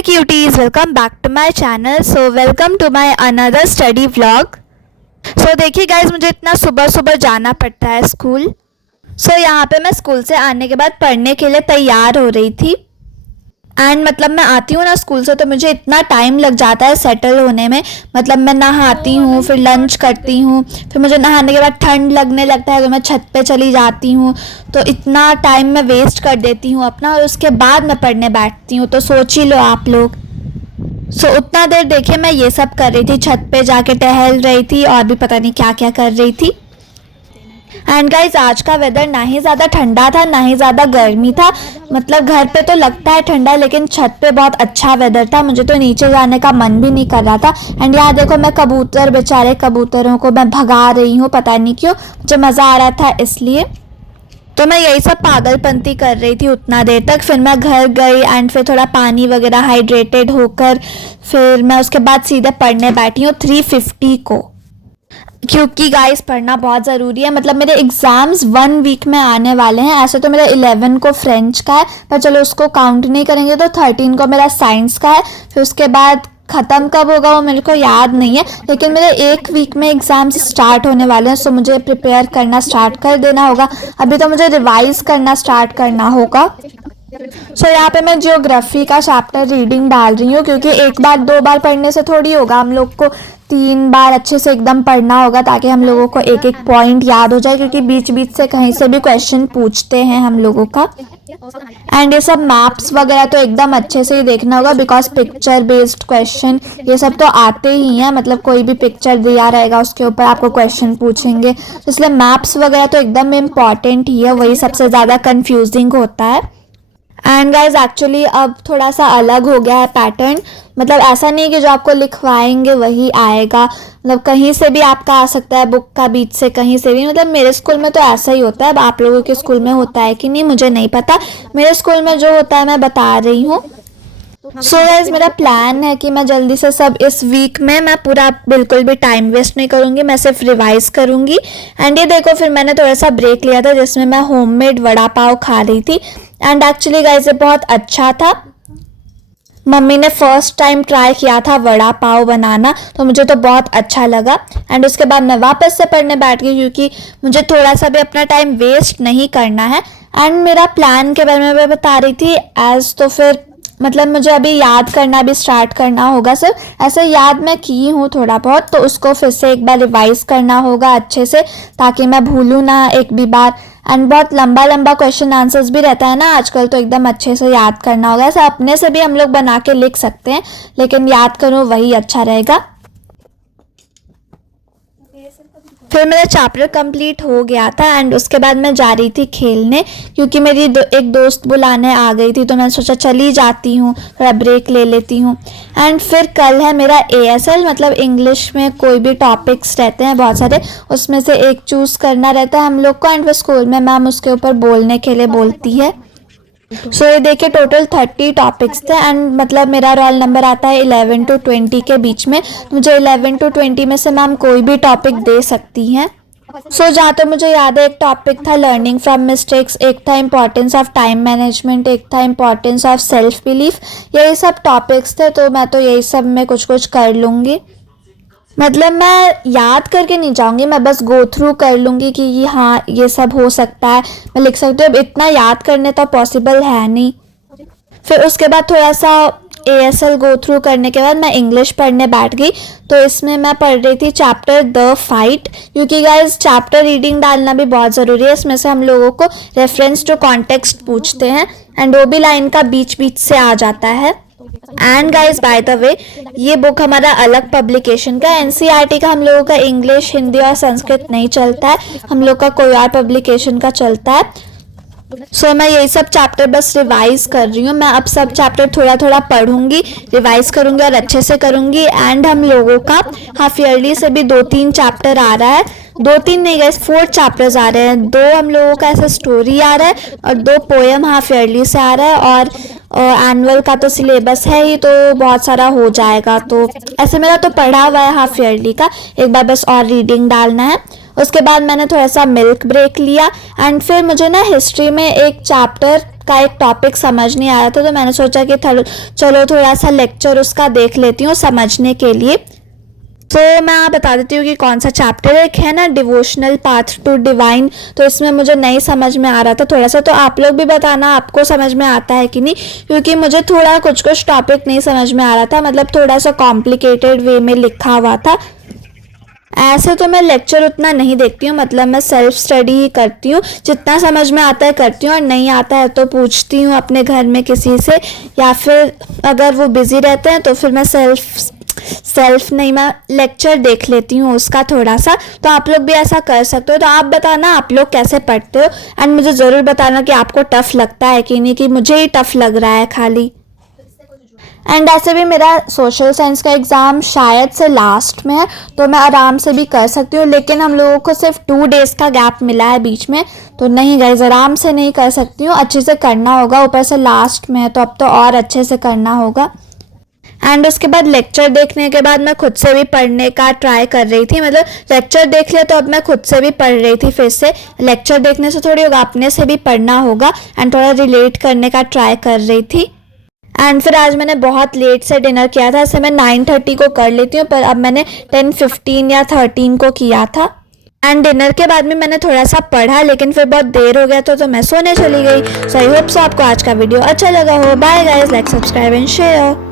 Hi cuties, welcome back to my channel. So welcome to my another study vlog. So देखिए guys, मुझे इतना सुबह सुबह जाना पड़ता है स्कूल. So यहाँ पे मैं स्कूल से आने के बाद पढ़ने के लिए तैयार हो रही थी. एंड मतलब मैं आती हूँ ना स्कूल से तो मुझे इतना टाइम लग जाता है सेटल होने में. मतलब मैं नहाती हूँ, फिर लंच करती हूँ, फिर मुझे नहाने के बाद ठंड लगने लगता है तो मैं छत पे चली जाती हूँ. तो इतना टाइम मैं वेस्ट कर देती हूँ अपना, और उसके बाद मैं पढ़ने बैठती हूँ. तो सोच ही लो आप लोग. सो उतना देर देखिए मैं ये सब कर रही थी, छत पे जाके टहल रही थी और भी पता नहीं क्या क्या कर रही थी. एंड गाइज आज का वेदर ना ही ज़्यादा ठंडा था ना ही ज़्यादा गर्मी था. मतलब घर पे तो लगता है ठंडा, लेकिन छत पे बहुत अच्छा वेदर था. मुझे तो नीचे जाने का मन भी नहीं कर रहा था. एंड यहाँ देखो मैं कबूतर, बेचारे कबूतरों को मैं भगा रही हूँ, पता नहीं क्यों, मुझे मज़ा आ रहा था इसलिए. तो मैं यही सब पागलपंती कर रही थी उतना देर तक. फिर मैं घर गई एंड फिर थोड़ा पानी वगैरह हाइड्रेटेड होकर फिर मैं उसके बाद सीधे पढ़ने बैठी हूँ 3:50 को, क्योंकि गाइस पढ़ना बहुत ज़रूरी है. मतलब मेरे एग्ज़ाम्स 1 वीक में आने वाले हैं. ऐसे तो मेरा 11 को फ्रेंच का है, पर चलो उसको काउंट नहीं करेंगे. तो 13 को मेरा साइंस का है. फिर उसके बाद ख़त्म कब होगा वो मेरे को याद नहीं है, लेकिन मेरे 1 वीक में एग्ज़ाम्स स्टार्ट होने वाले हैं. सो मुझे प्रिपेयर करना स्टार्ट कर देना होगा. अभी तो मुझे रिवाइज़ करना स्टार्ट करना होगा. सो यहाँ पे मैं जियोग्राफी का चैप्टर रीडिंग डाल रही हूँ, क्योंकि एक बार 2 बार पढ़ने से थोड़ी होगा. हम लोग को 3 बार अच्छे से एकदम पढ़ना होगा, ताकि हम लोगों को एक एक पॉइंट याद हो जाए, क्योंकि बीच बीच से कहीं से भी क्वेश्चन पूछते हैं हम लोगों का. एंड ये सब मैप्स वगैरह तो एकदम अच्छे से ही देखना होगा, बिकॉज पिक्चर बेस्ड क्वेश्चन ये सब तो आते ही हैं. मतलब कोई भी पिक्चर दिया रहेगा उसके ऊपर आपको क्वेश्चन पूछेंगे, इसलिए मैप्स वगैरह तो एकदम इम्पॉर्टेंट ही है. वही सबसे ज़्यादा कन्फ्यूजिंग होता है. एंड गाइज एक्चुअली अब थोड़ा सा अलग हो गया है पैटर्न. मतलब ऐसा नहीं कि जो आपको लिखवाएंगे वही आएगा. मतलब कहीं से भी आपका आ सकता है, बुक का बीच से कहीं से भी. मतलब मेरे स्कूल में तो ऐसा ही होता है. अब आप लोगों के स्कूल में होता है कि नहीं मुझे नहीं पता. मेरे स्कूल में जो होता है मैं बता रही हूँ. सो गाइज मेरा प्लान है कि मैं जल्दी से सब इस वीक में मैं पूरा बिल्कुल भी टाइम वेस्ट नहीं करूँगी. मैं सिर्फ रिवाइज करूँगी. एंड ये देखो फिर मैंने थोड़ा सा ब्रेक लिया था, जिसमें मैं होममेड वड़ा पाव खा रही थी. एंड एक्चुअली गाइज ये बहुत अच्छा था. मम्मी ने फर्स्ट टाइम ट्राई किया था वड़ा पाव बनाना, तो मुझे तो बहुत अच्छा लगा. एंड उसके बाद मैं वापस से पढ़ने बैठ गई, क्योंकि मुझे थोड़ा सा भी अपना टाइम वेस्ट नहीं करना है. एंड मेरा प्लान के बारे में मैं बता रही थी एज. तो फिर मतलब मुझे अभी याद करना भी स्टार्ट करना होगा. सिर्फ ऐसे याद मैं की हूँ थोड़ा बहुत, तो उसको फिर से एक बार रिवाइज करना होगा अच्छे से, ताकि मैं भूलूँ ना एक भी बार. एंड बहुत लंबा लंबा क्वेश्चन आंसर्स भी रहता है ना आजकल, तो एकदम अच्छे से याद करना होगा. ऐसा अपने से भी हम लोग बना के लिख सकते हैं, लेकिन याद करो वही अच्छा रहेगा. फिर मेरा चैप्टर कंप्लीट हो गया था. एंड उसके बाद मैं जा रही थी खेलने, क्योंकि मेरी एक दोस्त बुलाने आ गई थी. तो मैंने सोचा चली जाती हूँ, थोड़ा ब्रेक ले लेती हूँ. एंड फिर कल है मेरा ASL. मतलब इंग्लिश में कोई भी टॉपिक्स रहते हैं बहुत सारे, उसमें से एक चूज़ करना रहता है हम लोग को. एंड फिर स्कूल में मैम उसके ऊपर बोलने के लिए बोलती है. सो ये देखिए टोटल 30 टॉपिक्स थे. एंड मतलब मेरा रोल नंबर आता है 11 to 20 के बीच में. मुझे 11 to 20 में से मैम कोई भी टॉपिक दे सकती हैं. सो जहाँ तो मुझे याद है एक टॉपिक था लर्निंग फ्रॉम मिस्टेक्स, एक था इम्पॉर्टेंस ऑफ टाइम मैनेजमेंट, एक था इम्पॉर्टेंस ऑफ सेल्फ बिलीफ. यही सब टॉपिक्स थे, तो मैं तो यही सब में कुछ कुछ कर लूँगी. मतलब मैं याद करके नहीं जाऊँगी, मैं बस गो थ्रू कर लूँगी कि ये हाँ ये सब हो सकता है, मैं लिख सकती हूँ. अब इतना याद करने तो पॉसिबल है नहीं. फिर उसके बाद थोड़ा सा ASL गो थ्रू करने के बाद मैं इंग्लिश पढ़ने बैठ गई. तो इसमें मैं पढ़ रही थी चैप्टर द फाइट, क्योंकि गाइस चैप्टर रीडिंग डालना भी बहुत ज़रूरी है. इसमें से हम लोगों को रेफरेंस टू कॉन्टेक्स्ट पूछते हैं, एंड वो भी लाइन का बीच बीच से आ जाता है. And guys by the way ये बुक हमारा अलग पब्लिकेशन का NCERT का. हम लोगों का इंग्लिश, हिंदी और संस्कृत नहीं चलता है, हम लोग का कोई और पब्लिकेशन का चलता है. सो मैं यही सब चैप्टर बस रिवाइज कर रही हूँ. मैं अब सब चैप्टर थोड़ा थोड़ा पढ़ूंगी, रिवाइज करूंगी और अच्छे से करूंगी. एंड हम लोगों का हाफ ईयरली से भी 2-3 चैप्टर आ रहा है. 2-3 नहीं गए, 4 चैप्टर्स आ रहे हैं. 2 हम लोगों का ऐसा स्टोरी आ रहा है और 2 पोएम हाफ ईयरली से आ रहा है. और एनुअल का तो सिलेबस है ही, तो बहुत सारा हो जाएगा. तो ऐसे मेरा तो पढ़ा हुआ है हाफ ईयरली का, एक बार बस और रीडिंग डालना है. उसके बाद मैंने थोड़ा सा मिल्क ब्रेक लिया. एंड फिर मुझे ना हिस्ट्री में एक चैप्टर का एक टॉपिक समझ नहीं आ रहा था, तो मैंने सोचा कि चलो थोड़ा सा लेक्चर उसका देख लेती हूँ समझने के लिए। तो मैं आप बता देती हूँ कि कौन सा चैप्टर एक है ना, डिवोशनल पाथ टू डिवाइन। तो इसमें मुझे नहीं समझ में आ रहा था थोड़ा सा, तो आप लोग भी बताना आपको समझ में आता है कि नहीं, क्योंकि मुझे थोड़ा कुछ टॉपिक नहीं समझ में आ रहा था, मतलब थोड़ा सा कॉम्प्लिकेटेड वे में लिखा हुआ था। ऐसे तो मैं लेक्चर उतना नहीं देखती हूँ, मतलब मैं सेल्फ स्टडी ही करती हूँ, जितना समझ में आता है करती हूँ, और नहीं आता है तो पूछती हूँ अपने घर में किसी से, या फिर अगर वो बिज़ी रहते हैं तो फिर मैं मैं लेक्चर देख लेती हूँ उसका थोड़ा सा। तो आप लोग भी ऐसा कर सकते हो। तो आप बताना आप लोग कैसे पढ़ते हो, एंड मुझे ज़रूर बताना कि आपको टफ़ लगता है कि नहीं, कि मुझे ही टफ़ लग रहा है खाली। एंड ऐसे भी मेरा सोशल साइंस का एग्ज़ाम शायद से लास्ट में है, तो मैं आराम से भी कर सकती हूँ, लेकिन हम लोगों को सिर्फ 2 डेज़ का गैप मिला है बीच में, तो नहीं गाइज आराम से नहीं कर सकती हूँ, अच्छे से करना होगा, ऊपर से लास्ट में है तो अब तो और अच्छे से करना होगा। एंड उसके बाद लेक्चर देखने के बाद मैं खुद से भी पढ़ने का ट्राई कर रही थी, मतलब लेक्चर देख लिया तो अब मैं खुद से भी पढ़ रही थी फिर से। लेक्चर देखने से थोड़ी होगा, अपने से भी पढ़ना होगा, एंड थोड़ा रिलेट करने का ट्राई कर रही थी। एंड फिर आज मैंने बहुत लेट से डिनर किया था, ऐसे मैं 9:30 को कर लेती हूँ, पर अब मैंने 10:15 या 13 को किया था। एंड डिनर के बाद में मैंने थोड़ा सा पढ़ा, लेकिन फिर बहुत देर हो गया तो मैं सोने चली गई। सो आई होप सो आपको आज का वीडियो अच्छा लगा हो। Bye guys, like subscribe and share.